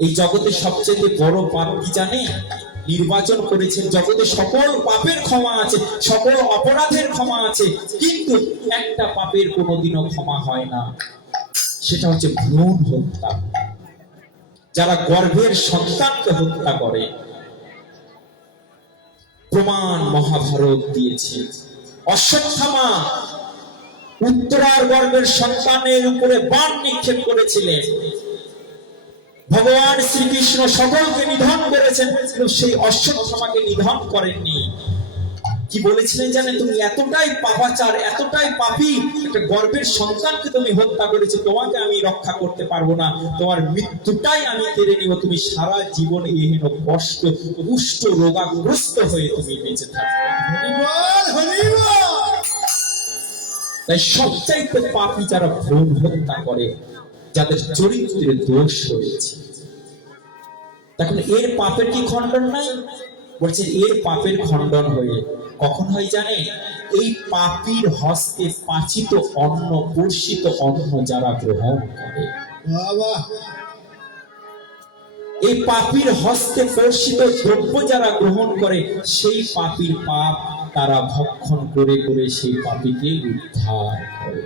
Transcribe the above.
এই জগতে সবচেয়ে বড় পাপ কি জানে? নির্বাচন করেছেন জগতে সকল পাপের ক্ষমা আছে, সকল অপরাধের ক্ষমা আছে, কিন্তু একটা পাপের কোনোদিনও ক্ষমা হয় না, সেটা হচ্ছে ভ্রূণ হত্যা। যারা গর্ভের সন্তানকে হত্যা করে, প্রমাণ মহাভারত দিয়েছে। অশ্বত্থামা উত্তরার গর্ভের সন্তানের উপরে বাণ নিক্ষেপ করেছিলেন। ভগবান শ্রীকৃষ্ণ সকলকে নিধন করেছেন, কিন্তু সেই অশ্বত্থামাকে নিধন করেননি। কি বলেছিলেন জানেন? তুমি এতটাই পাপাচার, এতটাই পাপী, একটা গর্ভের সন্তানকে তুমি হত্যা করেছো, তোমাকে আমি রক্ষা করতে পারবো না, তোমার মৃত্যুটাই আমি কেড়ে নিব, তুমি সারা জীবন এহেন কষ্ট, কুষ্ঠ রোগাগ্রস্ত হয়ে তুমি বেঁচে থাকবে। তাই সবচাইতে পাপী যারা ভ্রূণ হত্যা করে, যাদের চরিত্রে দোষ রয়েছে। দেখুন, এর পাপের কি খণ্ডন নাই? বলছে এর পাপের খণ্ডন হয়ে কখন হয় জানে? এই পাপীর হস্তে পাচিত অন্ন, বর্ষিত অন্ন যারা গ্রহণ করে, এই পাপীর হস্তে বর্ষিত দ্রব্য যারা গ্রহণ করে, সেই পাপীর পাপ তারা ভক্ষণ করে করে সেই পাপীকে উদ্ধার করে।